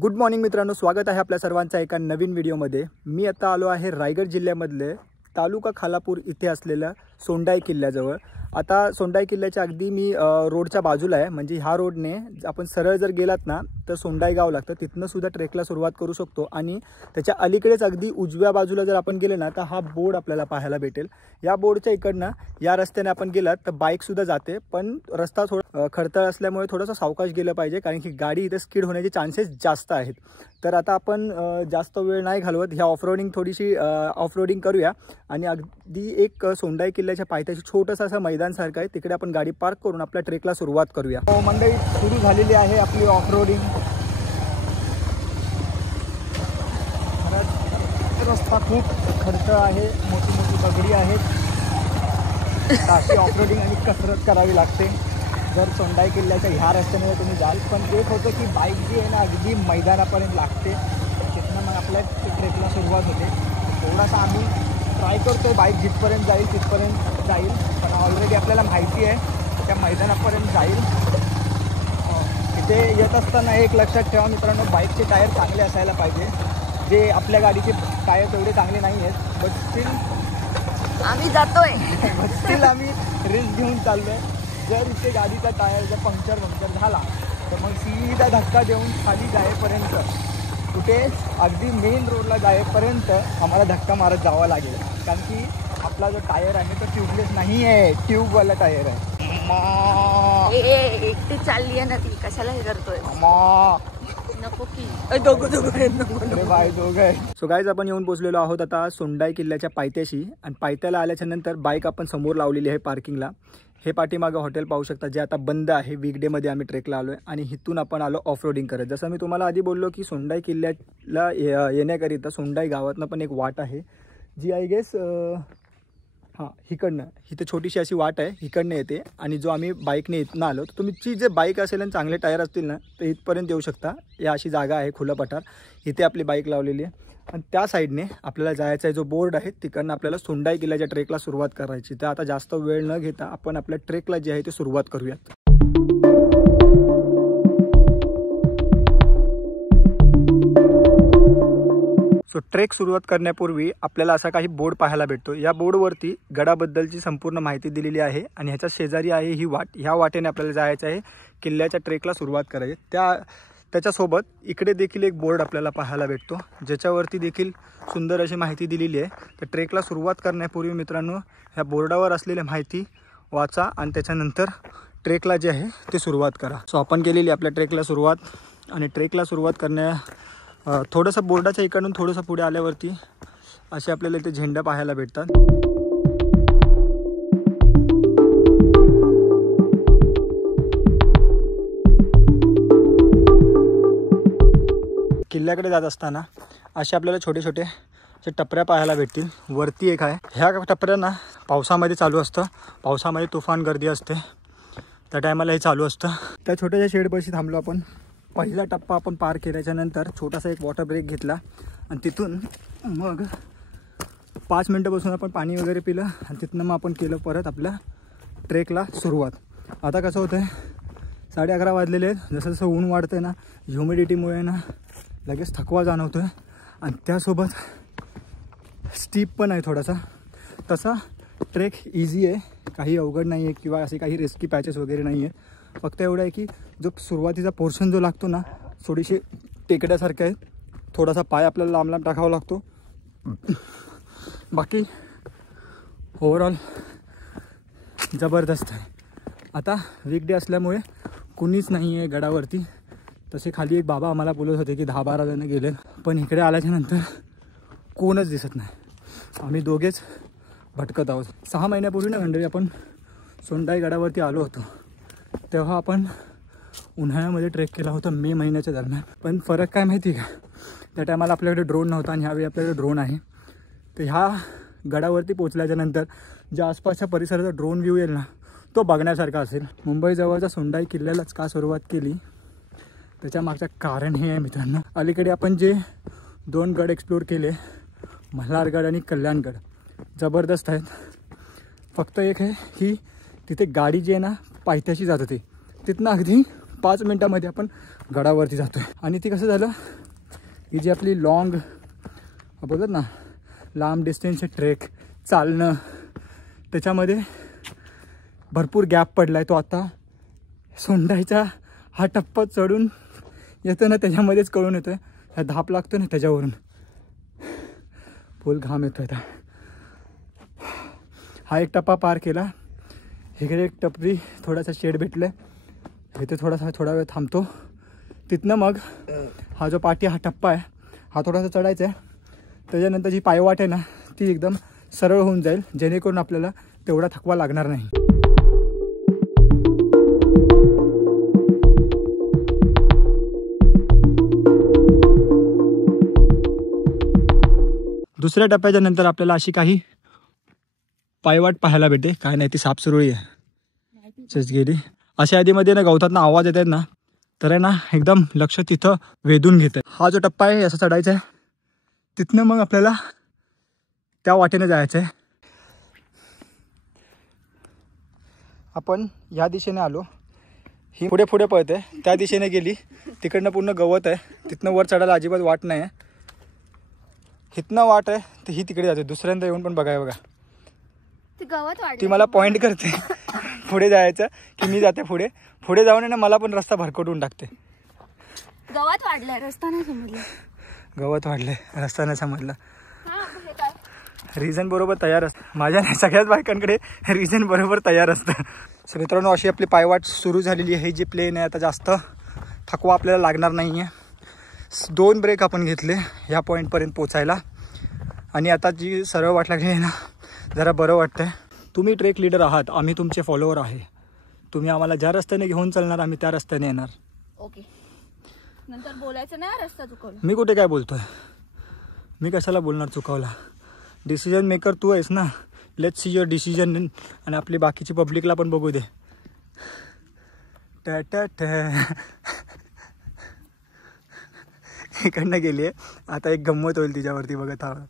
Good morning मित्रांनो, स्वागत आहे आपल्या सर्वांचा एका नवीन व्हिडिओमध्ये। मी आता आलो आहे रायगड जिल्ह्यामधले तालुका खालापूर इथे असलेल्या सोंडाई किल्ल्याजवळ। आता सोंडाई किल्ल्याच्या अगदी मी रोडच्या बाजूला आहे, म्हणजे ह्या रोडने आपण सरळ जर गेलात ना तर सोंडाई गाव लागतं, तिथनं सुद्धा ट्रेकला सुरुवात करू शकतो। आणि त्याच्या अलीकडेच अगदी उजव्या बाजूला जर आपण गेले ना तर हा बोर्ड आपल्याला पाहायला भेटेल। या बोर्डच्या इकडनं या रस्त्याने आपण गेलात तर बाईक सुद्धा जाते, पण रस्ता थोडा खडतर असल्यामुळे थोडंसं सावकाश गेलं पाहिजे, कारण की गाडी इथे स्किड होण्याचे चान्सेस जास्त आहेत। तर आता आपण जास्त वेळ नाही घालवत, ह्या थोडीशी ऑफरोडिंग करूया। आणि अगदी एक सोंडाई किल्ल्याच्या पायथ्याशी छोटंसं असं मैदान सारखं आहे, तिकडे आपण गाडी पार्क करून आपल्या ट्रेकला सुरुवात करूया। मंडळी, सुरू झालेली आहे आपली ऑफरोडिंग। रस्ता खूप खडतर आहे, मोठी मोठी दगडी आहेत, अशी ऑफरोडिंग आणि कसरत करावी लागते जर सोंडाई किल्ल्याच्या ह्या रस्त्याने तुम्ही जाल। पण एक होतं की बाईक जी आहे ना अगदी मैदानापर्यंत लागते, तिथनं मग आपल्या ट्रेकला सुरुवात होते। थोडासा आम्ही ट्राय करतो बाईक जिथपर्यंत जाईल, पण ऑलरेडी आपल्याला माहिती आहे त्या मैदानापर्यंत जाईल। तिथे येत असताना एक लक्षात ठेवा मित्रांनो, बाईकचे टायर चांगले असायला पाहिजे। जे आपल्या गाडीचे टायर तेवढे चांगले नाही आहेत, बट स्टील आम्ही जातोय आम्ही रिस्क घेऊन चाललो आहे। जर इथे गाडीचा टायर जर पंक्चर झाला तर मग सीधा धक्का देऊन खाली जाईपर्यंत, कुठे अगदी मेन रोडला जाईपर्यंत आम्हाला धक्का मारत जावा लागेल, कारण की आपला जो टायर आहे तो ट्यूबलेस नाही आहे, ट्यूबवाला टायर आहे। एकटी चालली आहे ना ती, कशाला हे करतोय? नको की सो गाईज, आपण येऊन पोहोचलेलो आहोत आता सोंडाई किल्ल्याच्या पायथ्याशी। आणि पायथ्याला आल्याच्या नंतर बाईक आपण समोर लावलेली आहे पार्किंगला। हे पाठीमागं हॉटेल पाहू शकता, जे आता बंद आहे। वीकडेमध्ये आम्ही ट्रेकला आलो आहे आणि इथून आपण आलो ऑफरोडिंग करत। जसं मी तुम्हाला आधी बोललो की सोंडाई किल्ल्याला येण्याकरिता सोंडाई गावातनं पण एक वाट आहे, जी आय गेस इकडनं, इथे छोटीशी अशी वाट आहे, इकडनं येते। आणि जो आम्ही बाईकने इथनं आलो, तर तुमची जे बाईक असेल आणि चांगले टायर असतील ना तर इथपर्यंत येऊ शकता। या अशी जागा आहे, खुलं पठार, इथे आपली बाईक लावलेली आहे। आणि त्या साईडने आपल्याला जायचा आहे, जो बोर्ड आहे तिकडनं आपल्याला सोंडाई किल्ल्याच्या ट्रेकला सुरुवात करायची। तर आता जास्त वेळ न घेता आपण आपल्या ट्रेकला जे आहे ते सुरुवात करूयात। सो ट्रेक सुरुवात करण्यापूर्वी आपल्याला असा काही बोर्ड पाहायला भेटतो। या बोर्डवरती गडाबद्दलची संपूर्ण माहिती दिलेली आहे आणि ह्याच्या शेजारी आहे ही वाट। ह्या वाटेने आपल्याला जायचं आहे, किल्ल्याच्या ट्रेकला सुरुवात करायची। त्याच्यासोबत इकडे देखील एक बोर्ड आपल्याला पाहायला भेटतो, ज्याच्यावरती देखील सुंदर अशी माहिती दिलेली आहे। तर ट्रेकला सुरुवात करण्यापूर्वी मित्रांनो, ह्या बोर्डावर असलेली माहिती वाचा आणि त्याच्यानंतर ट्रेकला जे आहे ते सुरुवात करा। सो आपण केलेली आपल्या ट्रेकला सुरुवात। आणि ट्रेकला सुरुवात थोडंसं बोर्डाच्या इकडून थोडंसं पुढे आल्यावरती असे आपल्याला इथे झेंडा पाहायला भेटतात। किल्ल्याकडे जात असताना असे आपल्याला छोटे छोटे टपऱ्या पाहायला भेटतील। वरती एक आहे, ह्या टपऱ्यांना पावसामध्ये चालू असतं, पावसामध्ये तुफान गर्दी असते, त्या टायमाला हे चालू असतं। त्या छोट्याशा शेडपाशी थांबलो आपण। पहिला टप्पा आपण पार केल्याच्या नंतर छोटासा एक वॉटर ब्रेक घेतला आणि तिथून मग 5 मिनटं बसून आपण पाणी वगैरे पिलं आणि तिथनं मग आपण केलं परत आपल्या ट्रेकला सुरुवात। आता कसं होतं आहे, 11:30 वाजलेले आहेत। जसं जसं ऊन वाढतं आहे ना, ह्युमिडिटीमुळे ना लगेच थकवा जाणवतो आहे आणि त्यासोबत स्टीप पण आहे थोडासा। तसा ट्रेक इझी आहे, काही अवघड नाही आहे किंवा असे काही रिस्की पॅचेस वगैरे नाही आहे। फक्त एवढं आहे की जो सुरुवातीचा पोर्शन जो लागतो ना, थोडीशी टेकड्यासारखं आहे, थोडासा पाय आपल्याला लांब लांब टाकावा लागतो। बाकी ओव्हरऑल जबरदस्त आहे। आता वीकडे असल्यामुळे कुणीच नाही आहे गडावरती। तसे खाली एक बाबा आम्हाला बोलत होते की 10-12 जण गेले, पण इकडे आल्याच्या नंतर कोणच दिसत नाही। आम्ही दोघेच भटकत आहोत। 6 महिन्यापूर्वी ना मंडळी आपण सोंडाई गडावरती आलो होतो, तेव्हा आपण उन्हाळ्यामध्ये ट्रेक केला होता, मे महिन्याच्या दरम्यान। पण फरक काय माहिती आहे का, त्या टायमाला आपल्याकडे ड्रोन नव्हता आणि ह्यावेळी आपल्याकडे ड्रोन आहे। तर ह्या गडावरती पोचल्याच्या नंतर ज्या आसपासच्या परिसराचा ड्रोन व्ह्यू येईल ना, तो बघण्यासारखा असेल। मुंबईजवळच्या सोंडाई किल्ल्यालाच का सुरुवात केली, त्याच्या मागचं कारण हे आहे मित्रांनो। अलीकडे आपण जे 2 गड एक्सप्लोर केले, मल्हारगड आणि कल्याणगड, जबरदस्त आहेत। फक्त एक आहे की तिथे गाडी जी आहे ना पायथ्याशी जात होती, तिथनं अगदी 5 मिनटामध्ये आपण गडावरती जातो आहे. आणि ती कसं झालं, ही जी आपली लॉंग बोलतात ना लांब डिस्टन्सचे ट्रेक चालणं, त्याच्यामध्ये भरपूर गॅप पडला आहे. तो आता सोंडाईचा हा टप्पा चढून येतो ना, त्याच्यामध्येच कळून येतो आहे. हा धाप लागतो ना त्याच्यावरून, फुल घाम येतो आता. हा एक टप्पा पार केला. इकडे एक टपरी थोडासा शेड भेटलं आहे, इथे थोडा वेळ थांबतो. तिथनं मग हा जो पाठी हा टप्पा आहे हा थोडासा चढायचा आहे. त्याच्यानंतर जी पायवाट आहे ना ती एकदम सरळ होऊन जाईल, जेणेकरून आपल्याला तेवढा थकवा लागणार नाही. दुसऱ्या टप्प्याच्या नंतर आपल्याला अशी काही पायवाट पाहायला भेटते. काय नाही, ती सापसुरळी आहे गेली. अशा आधीमध्ये ना गवतातना आवाज येत आहेत ना, तर आहे ना एकदम लक्ष तिथं वेधून घेत आहे. हा जो टप्पा आहे असं चढायचा आहे, तिथनं मग आपल्याला त्या वाटेने जायचं आहे. आपण ह्या दिशेने आलो, ही पुढे पुढे पळते, त्या दिशेने गेली, तिकडनं पूर्ण गवत आहे, तिथनं वर चढायला अजिबात वाट नाही आहे. इथनं वाट आहे तर ही तिकडे जाते. दुसऱ्यांदा येऊन पण बघाय बघा, ती मला पॉइंट करते पुढे जायचं की मी जाते पुढे. पुढे जाऊन ना मला पण रस्ता भरकटून टाकते. गवत वाढलंय, रस्ता नाही समजला. गवत वाढलंय, रस्ता नाही समजला. रिझन बरोबर तयार असतं. माझ्या सगळ्याच बायकांकडे रिझन बरोबर तयार असतं. सो मित्रांनो, अशी आपली पायवाट सुरू झालेली आहे. जी प्लेन आहे, आता जास्त थकवा आपल्याला लागणार नाही आहे. 2 ब्रेक आपण घेतले ह्या पॉईंटपर्यंत पोचायला. आणि आता जी सरळ वाट लागली आहे ना, जरा बरं वाटतं आहे. तुम्ही ट्रेक लीडर आहात, आम्ही तुमचे फॉलोअर आहे. तुम्ही आम्हाला ज्या रस्त्याने घेऊन चालणार आम्ही त्या रस्त्याने येणार. ओके, नंतर बोलायचं नाही रस्ता चुकवला. मी कुठे काय बोलतोय, मी कशाला बोलणार चुकवला. डिसिजन मेकर तू आहेस ना. Let's see your decision. आणि आपली बाकीची पब्लिकला पण बघू दे. इकडनं गेली आहे, आता एक गंमत होईल तिच्यावरती बघत हवं.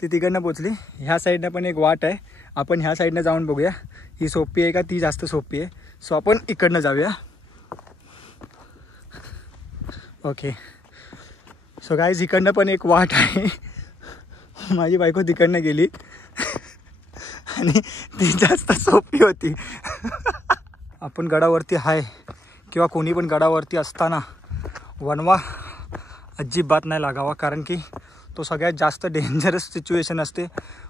ती तिकडनं पोचली. ह्या साईडनं पण एक वाट आहे, आपण ह्या साईडनं जाऊन बघूया ही सोपी आहे का ती जास्त सोपी आहे. सो आपण इकडनं जाऊया. ओके, सो गाईज इकडनं पण एक वाट आहे. माझी बायको तिकडनं गेली आणि ती जास्त सोपी होती. आपण गडावरती आहे किंवा कोणी पण गडावरती असताना वणवा अजिबात नाही लागावा, कारण की तो सगळ्यात जास्त डेंजरस सिच्युएशन असते.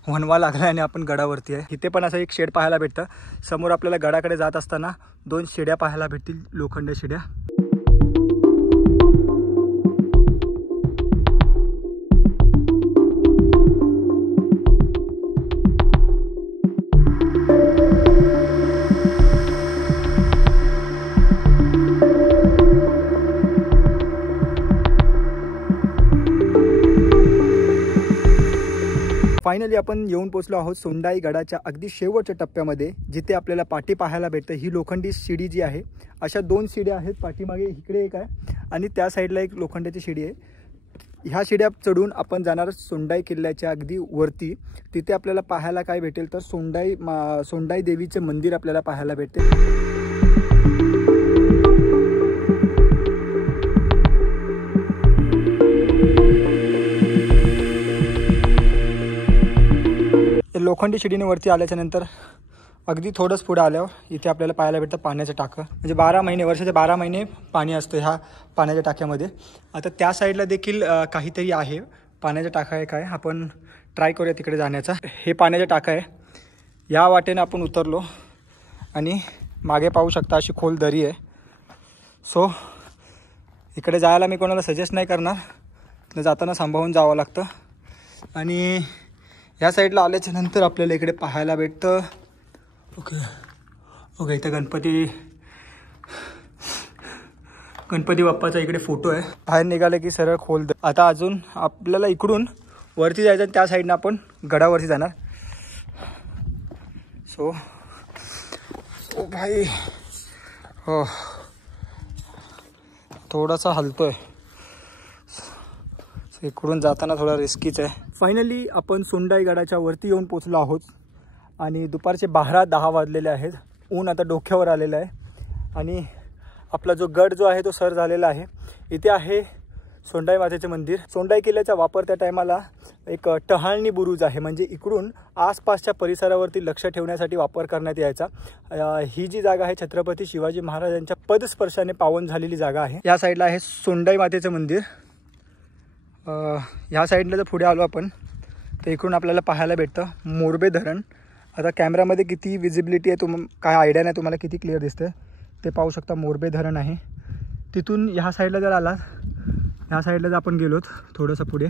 वणवा लागला आणि आपण गडावरती आहे. इथे पण असं एक शेड पाहायला भेटतं. समोर आपल्याला गडाकडे जात असताना 2 शिड्या पाहायला भेटतील, लोखंड शिड्या. फायनली आपण येऊन पोचलो आहोत सोंडाई गडाच्या अगदी शेवटच्या टप्प्यामध्ये, जिथे आपल्याला पाठी पाहायला भेटतं. ही लोखंडी शिडी जी आहे, अशा 2 शिड्या आहेत. पाठीमागे इकडे एक आहे आणि त्या साईडला एक लोखंडाची शिडी आहे. ह्या शिड्या चढून आपण जाणार सोंडाई किल्ल्याच्या अगदी वरती. तिथे आपल्याला पाहायला काय भेटेल तर सोंडाई देवीचे मंदिर आपल्याला पाहायला भेटते. लोखंडी शिडीने वरती आल्याच्या नंतर अगदी थोडंच पुढे आल्यावर इथे आपल्याला पाहायला भेटतं पाण्याचं टाकं. म्हणजे 12 महिने, वर्षाचे 12 महिने पाणी असतं ह्या पाण्याच्या टाक्यामध्ये. आता त्या साईडला देखील काहीतरी आहे. पाण्याचा टाका आहे काय, आपण ट्राय करूया तिकडे जाण्याचा. हे पाण्याचा टाका आहे. या वाटेने आपण उतरलो आणि मागे पाहू शकता अशी खोल दरी आहे. सो इकडे जायला मी कोणाला सजेस्ट नाही करणार, जाताना सांभाळून जावं लागतं. आणि ह्या साईडला आल्याच्या नंतर आपल्याला इकडे पाहायला भेटतं. ओके इथं गणपती बाप्पाचा इकडे फोटो आहे. बाहेर निघाले की सरळ खोल. आता अजून आपल्याला इकडून वरती जायचं, त्या साईडनं आपण गडावरती जाणार. सो ओ भाई हो, थोडासा हलतोय. इकडून जाताना थोडा रिस्कीच आहे. फायनली आपण सोंडाई गडाच्या वरती येऊन पोचलो आहोत आणि दुपारचे 12:10 वाजलेले आहेत. ऊन आता डोक्यावर आलेलं आहे आणि आपला जो गड जो आहे तो सर झालेला आहे. इथे आहे सोंडाई मातेचे मंदिर. सोंडाई किल्ल्याचा वापर त्या टायमाला एक टहाळणी बुरुज आहे, म्हणजे इकडून आसपासच्या परिसरावरती लक्ष ठेवण्यासाठी वापर करण्यात यायचा. ही जी जागा आहे छत्रपती शिवाजी महाराजांच्या पदस्पर्शाने पावन झालेली जागा आहे. या साईडला आहे सोंडाई मातेचं मंदिर. ह्या साईडला जर पुढे आलो आपण तर इकडून आपल्याला पाहायला भेटतं मोरबे धरण. आता कॅमेरामध्ये किती विजिबिलिटी आहे काय आयडिया नाही तुम्हाला किती क्लिअर दिसतं ते पाहू शकता. मोरबे धरण आहे. तिथून ह्या साईडला जर आलात, ह्या साईडला जर आपण गेलोत थोडंसं पुढे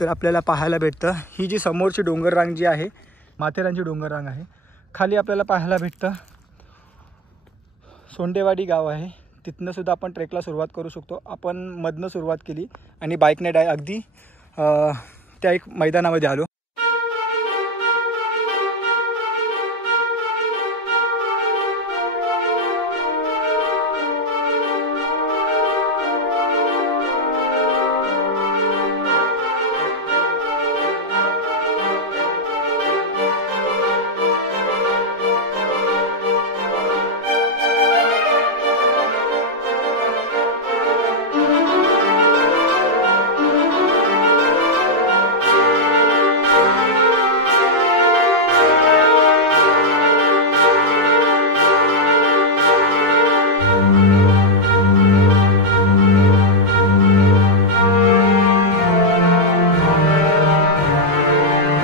तर आपल्याला पाहायला भेटतं ही जी समोरची डोंगररांग जी आहे माथेरानची डोंगररांग आहे. खाली आपल्याला पाहायला भेटतं सोंडेवाडी गाव आहे. तिथनं सुद्धा आपण ट्रेकला सुरुवात करू शकतो. आपण मधनं सुरुवात केली आणि बाईकने अगदी त्या एक मैदानामध्ये आलो.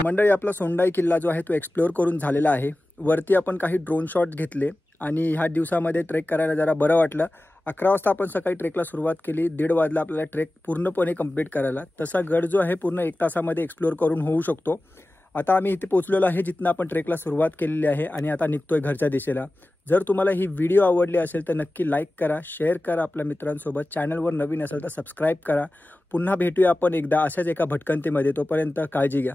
मंडळी, आपला सोंडाई किल्ला जो आहे तो एक्सप्लोअर करून झालेला आहे. वरती आपण काही ड्रोन शॉट्स घेतले आणि ह्या दिवसामध्ये ट्रेक करायला जरा बरं वाटलं. 11 वाजता आपण सकाळी ट्रेकला सुरुवात केली. 1:30 वाजला आपल्याला ट्रेक पूर्णपणे कंप्लीट करायला. तसा गड जो आहे पूर्ण 1 तासामध्ये एक्सप्लोअर करून होऊ शकतो. आता आम्ही इथे पोहोचलेलो आहे जिथनं आपण ट्रेकला सुरुवात केलेली आहे आणि आता निघतोय घरच्या दिशेला. जर तुम्हाला ही व्हिडिओ आवडली असेल तर नक्की लाईक करा, शेअर करा आपल्या मित्रांसोबत. चॅनलवर नवीन असेल तर सबस्क्राईब करा. पुन्हा भेटूया आपण एकदा अशाच एका भटकंतीमध्ये. तोपर्यंत काळजी घ्या.